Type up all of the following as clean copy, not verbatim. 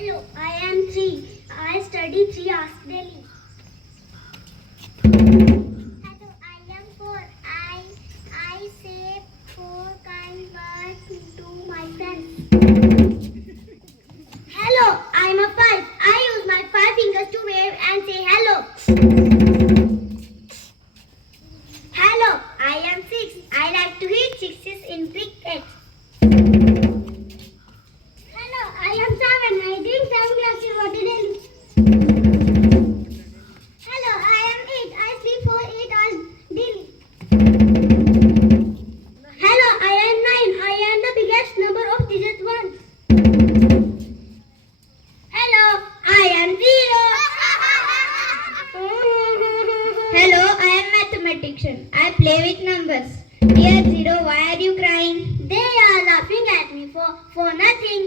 Hello, I am 3. I study 3 hours daily. Hello, I am 4. I say 4 kind words to my friends. Hello, I am a 5. I use my 5 fingers to wave and say hello. Hello, I am 6. I like to hit sixes in cricket. Hello, I am 7. I drink 7 glasses of water daily. Hello, I am 8. I sleep for 8 hours daily. Hello, I am 9. I am the biggest number of digits 1. Hello, I am 0. Hello, I am mathematician. I play with numbers. Dear 0, why are you crying? They are laughing at me for nothing.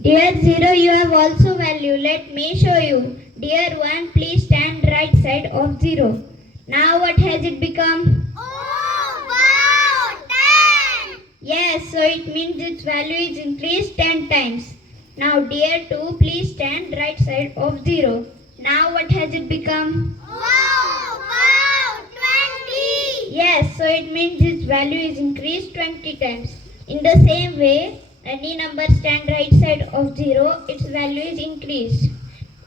Dear 0, you have also value. Let me show you. Dear 1, please stand right side of 0. Now what has it become? Oh, wow! 10! Yes, so it means its value is increased 10 times. Now dear 2, please stand right side of 0. Now what has it become? Wow! Wow! 20! Yes, so it means its value is increased 20 times. In the same way, any number stand right side of 0, its value is increased.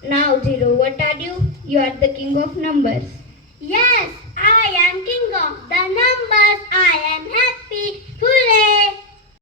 Now 0, what are you? You are the king of numbers. Yes, I am king of the numbers. I am happy. Hooray!